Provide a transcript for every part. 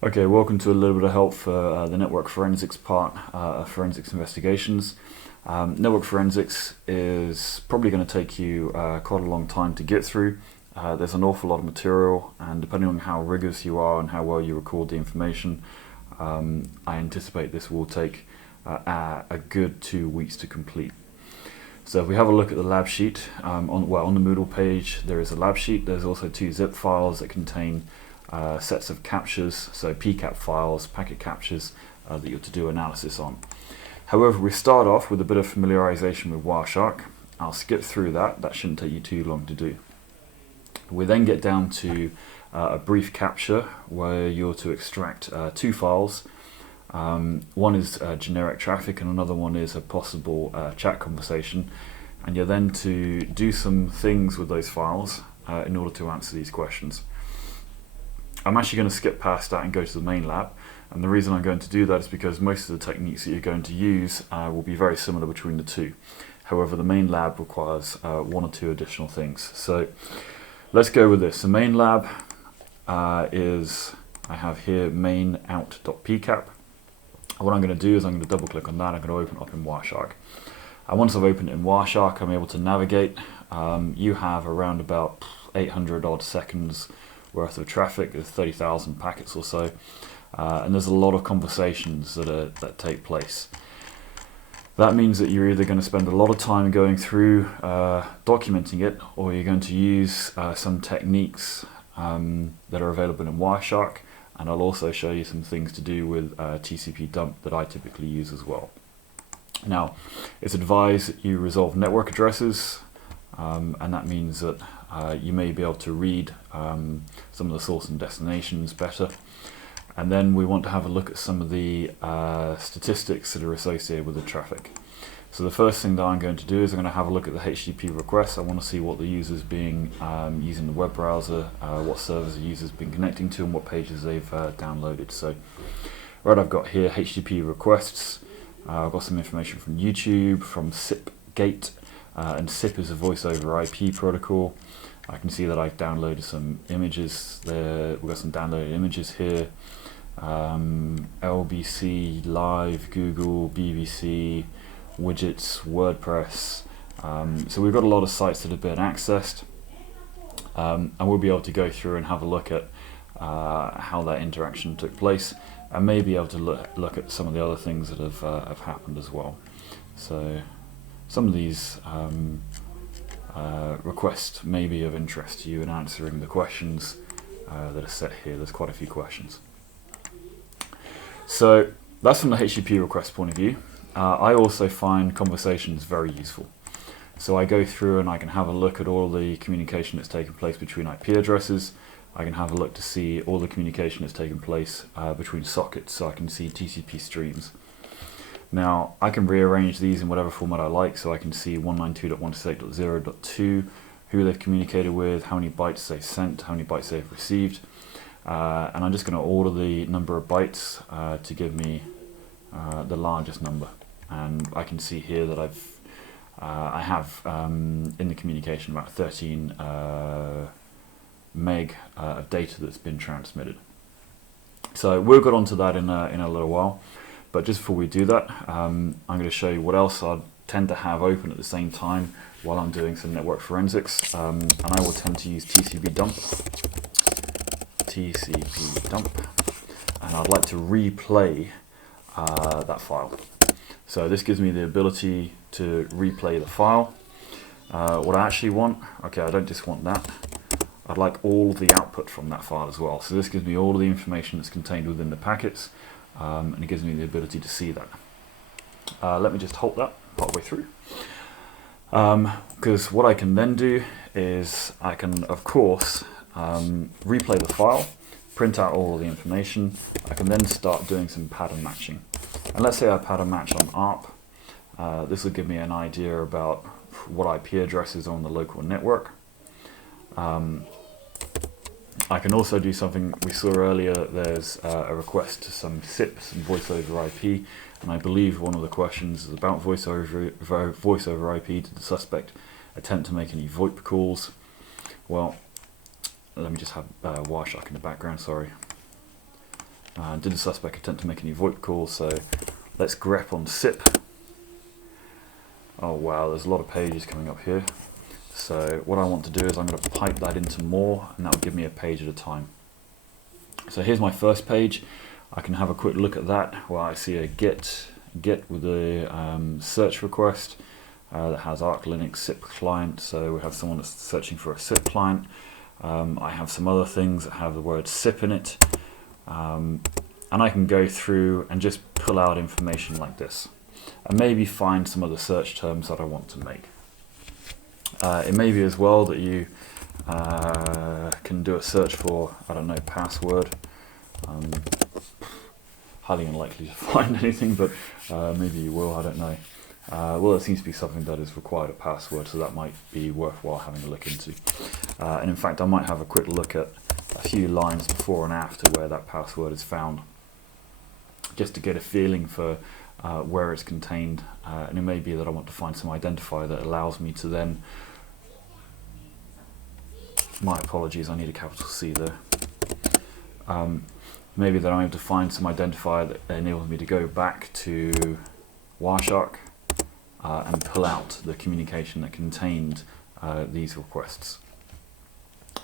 Okay, welcome to a little bit of help for the network forensics part of forensics investigations. Network forensics is probably going to take you quite a long time to get through. There's an awful lot of material, and depending on how rigorous you are and how well you record the information, I anticipate this will take a good 2 weeks to complete. So if we have a look at the lab sheet, on the Moodle page there is a lab sheet. There's also 2 zip files that contain sets of captures, so PCAP files, packet captures that you're to do analysis on. However, we start off with a bit of familiarization with Wireshark. I'll skip through that, that shouldn't take you too long to do. We then get down to a brief capture where you're to extract 2 files. One is generic traffic and another one is a possible chat conversation, and you're then to do some things with those files in order to answer these questions. I'm actually going to skip past that and go to the main lab, and the reason I'm going to do that is because most of the techniques that you're going to use will be very similar between the two. However, the main lab requires 1 or 2 additional things. So let's go with this. The main lab is, I have here main out.pcap. What I'm going to do is I'm going to double click on that. I'm going to open it up in Wireshark. And once I've opened it in Wireshark, I'm able to navigate. You have around about 800 odd seconds worth of traffic. There's 30,000 packets or so, and there's a lot of conversations that take place. That means that you're either going to spend a lot of time going through documenting it, or you're going to use some techniques that are available in Wireshark, and I'll also show you some things to do with TCP dump that I typically use as well. Now, it's advised that you resolve network addresses, and that means that you may be able to read some of the source and destinations better. And then we want to have a look at some of the statistics that are associated with the traffic. So the first thing that I'm going to do is I'm going to have a look at the HTTP requests. I want to see what the user's being using the web browser, what servers the user's been connecting to, and what pages they've downloaded. So right, I've got here HTTP requests. I've got some information from YouTube, from SIP-Gate, and SIP is a voice over IP protocol. I can see that I've downloaded some images there. We've got some downloaded images here. LBC, Live, Google, BBC, widgets, WordPress. So we've got a lot of sites that have been accessed, and we'll be able to go through and have a look at how that interaction took place, and maybe able to look at some of the other things that have happened as well. So some of these requests may be of interest to you in answering the questions that are set here. There's quite a few questions. So that's from the HTTP request point of view. I also find conversations very useful. So I go through and I can have a look at all the communication that's taken place between IP addresses. I can have a look to see all the communication that's taken place between sockets, so I can see TCP streams. Now, I can rearrange these in whatever format I like, so I can see 192.168.0.2, who they've communicated with, how many bytes they've sent, how many bytes they've received, and I'm just going to order the number of bytes to give me the largest number. And I can see here that I have in the communication about 13 meg of data that's been transmitted. So we'll get onto that in a little while. But just before we do that, I'm going to show you what else I tend to have open at the same time while I'm doing some network forensics. And I will tend to use TCP dump, and I'd like to replay that file. So this gives me the ability to replay the file. What I actually want, okay, I don't just want that. I'd like all the output from that file as well. So this gives me all of the information that's contained within the packets. And it gives me the ability to see that. Let me just halt that partway through. Because what I can then do is I can, of course, replay the file, print out all of the information. I can then start doing some pattern matching. And let's say I pattern match on ARP. This will give me an idea about what IP addresses are on the local network. I can also do something we saw earlier. There's a request to some SIP, some voice over IP, and I believe one of the questions is about voice over IP. Did the suspect attempt to make any VoIP calls? Well, let me just have Wireshark in the background, sorry. Did the suspect attempt to make any VoIP calls? So let's grep on SIP. Oh wow, there's a lot of pages coming up here. So what I want to do is I'm going to pipe that into more, and that will give me a page at a time. So here's my first page. I can have a quick look at that. Well, I see a get with a search request that has Arch Linux SIP client. So we have someone that's searching for a SIP client. I have some other things that have the word SIP in it. And I can go through and just pull out information like this. And maybe find some other search terms that I want to make. It may be as well that you can do a search for, I don't know, password. Highly unlikely to find anything, but maybe you will, I don't know. Well, it seems to be something that is required a password, so that might be worthwhile having a look into. And in fact, I might have a quick look at a few lines before and after where that password is found, just to get a feeling for where it's contained. And it may be that I want to find some identifier that allows me to then, my apologies, I need a capital C there. Maybe that I'm able to find some identifier that enables me to go back to Wireshark and pull out the communication that contained these requests.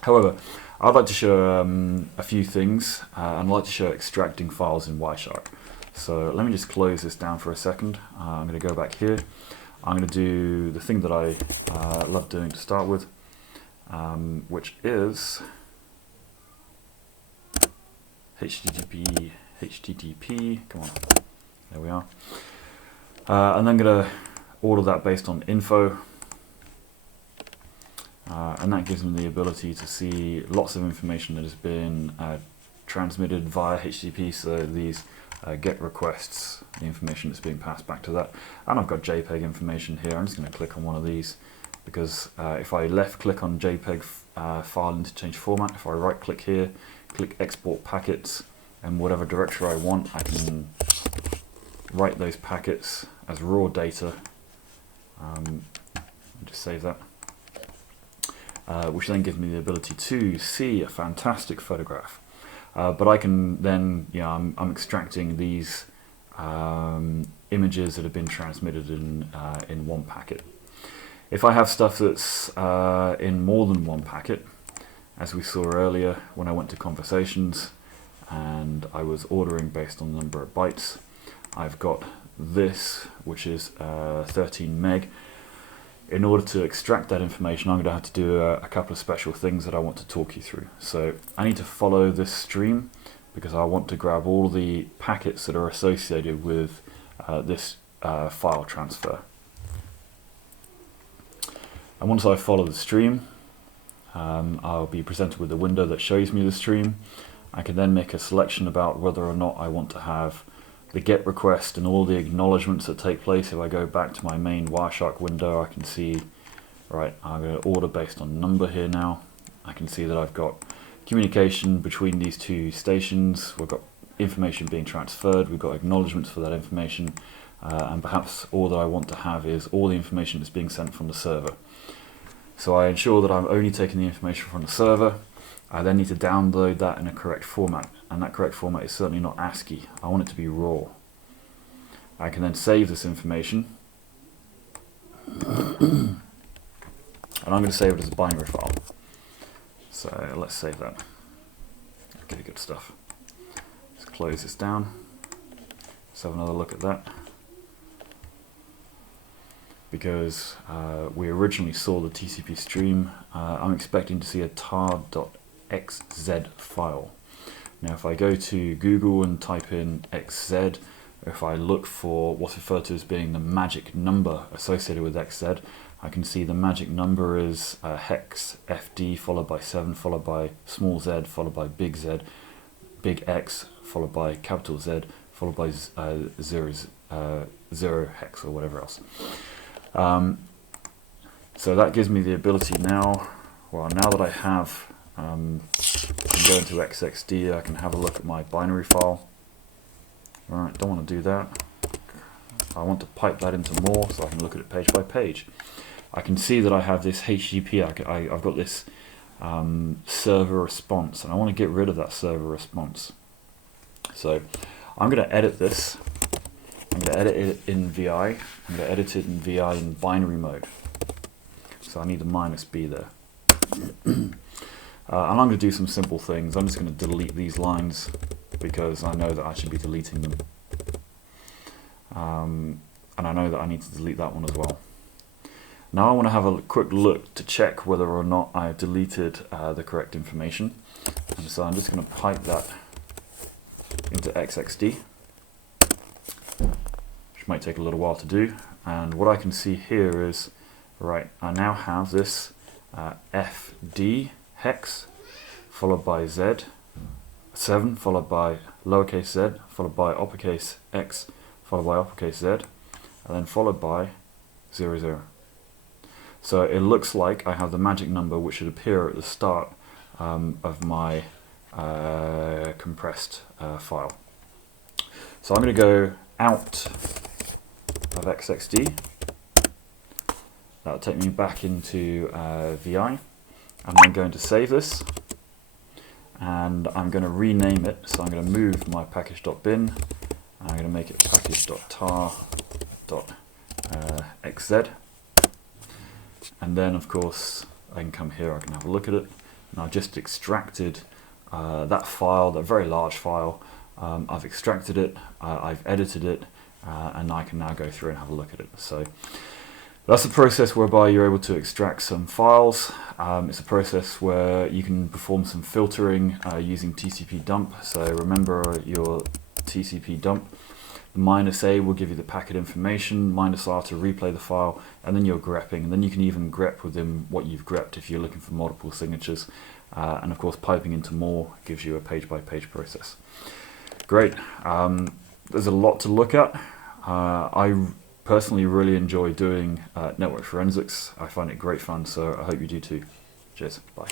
However, I'd like to show a few things, and I'd like to show extracting files in Wireshark. So let me just close this down for a second. I'm going to go back here. I'm going to do the thing that I love doing to start with, which is HTTP, come on, there we are. And I'm going to order that based on info. And that gives me the ability to see lots of information that has been transmitted via HTTP, so these GET requests, the information that's being passed back to that. And I've got JPEG information here. I'm just going to click on one of these, because if I left click on JPEG file interchange format, if I right click here, click export packets, and whatever directory I want, I can write those packets as raw data. Just save that. Which then gives me the ability to see a fantastic photograph. But I can then, I'm extracting these images that have been transmitted in one packet. If I have stuff that's in more than one packet, as we saw earlier when I went to conversations and I was ordering based on the number of bytes, I've got this, which is 13 meg. In order to extract that information, I'm going to have to do a couple of special things that I want to talk you through. So I need to follow this stream because I want to grab all the packets that are associated with this file transfer. And once I follow the stream, I'll be presented with a window that shows me the stream. I can then make a selection about whether or not I want to have the GET request and all the acknowledgements that take place. If I go back to my main Wireshark window, I can see, right, I'm going to order based on number here now. I can see that I've got communication between these two stations. We've got information being transferred. We've got acknowledgements for that information. And perhaps all that I want to have is all the information that's being sent from the server. So I ensure that I'm only taking the information from the server. I then need to download that in a correct format, and that correct format is certainly not ASCII. I want it to be raw. I can then save this information, and I'm going to save it as a binary file. So let's save that. Okay, good stuff. Let's close this down. Let's have another look at that. Because we originally saw the TCP stream, I'm expecting to see a tar.xz file. Now if I go to Google and type in xz, if I look for what's referred to as being the magic number associated with xz, I can see the magic number is hex FD followed by 7 followed by small z followed by big Z, big X followed by capital Z followed by 0 hex or whatever else. So that gives me the ability now, well, now that I have, I can go into XXD, I can have a look at my binary file. Alright, don't want to do that. I want to pipe that into more so I can look at it page by page. I can see that I have this HTTP, I've got this server response, and I want to get rid of that server response. So I'm going to edit this. I'm going to edit it in VI. I'm going to edit it in VI in binary mode. So I need a -b there. And I'm going to do some simple things. I'm just going to delete these lines because I know that I should be deleting them. And I know that I need to delete that one as well. Now I want to have a quick look to check whether or not I have deleted the correct information. And so I'm just going to pipe that into XXD, which might take a little while to do. And what I can see here is, right, I now have this FD hex followed by Z7 followed by lowercase z followed by uppercase X followed by uppercase Z and then followed by 00. So it looks like I have the magic number which should appear at the start of my compressed file. So I'm going to go out of XXD. That'll take me back into VI. I'm then going to save this and I'm going to rename it. So I'm going to move my package.bin and I'm going to make it package.tar.xz. And then of course I can come here, I can have a look at it, and I've just extracted that file, that very large file. I've extracted it, I've edited it, and I can now go through and have a look at it. So that's a process whereby you're able to extract some files. It's a process where you can perform some filtering using TCP dump. So remember your TCP dump. The -a will give you the packet information, -r to replay the file, and then you're grepping. And then you can even grep within what you've grepped if you're looking for multiple signatures. And of course, piping into more gives you a page-by-page process. Great. There's a lot to look at. I personally really enjoy doing network forensics. I find it great fun, so I hope you do too. Cheers. Bye.